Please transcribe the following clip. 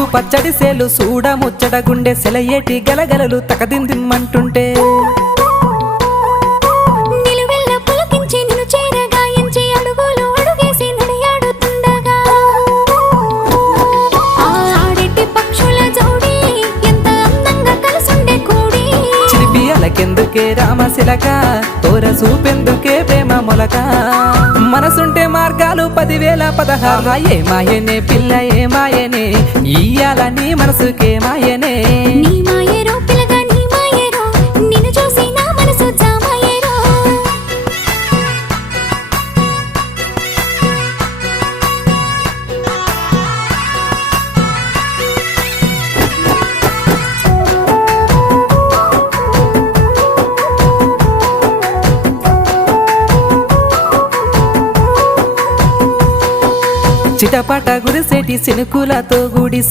ముద్దు పచ్చడి సేలు సూడ ముచ్చట గుండె సెలయేటి గలగలలు తకదిందిమ్మంటుంటే నిలువెల్ల పులకించి నిన్ను చేరగాయించి అడుగులు అడుగేసి నడియాడుతుండగా ఆడెట్టి పక్షుల జోడి ఎంత అందంగా కలుసుండే కూడి చిలిపి అలకెందుకే రామశిలక తోర సూపెందుకే ప్రేమ మొలక మనసుంటే మార్గాలు 10,016 ఏ మాయనే పిల్ల ఏ మాయనే ఇయ్యాల నీ మనసుకే మాయనే నీ మాయేరో పిల్లగా నీ మాయేరో నిన్ను చూసి నా మనసు జామాయేరో చిటపట గురిసేటి సినుకులతో గుడి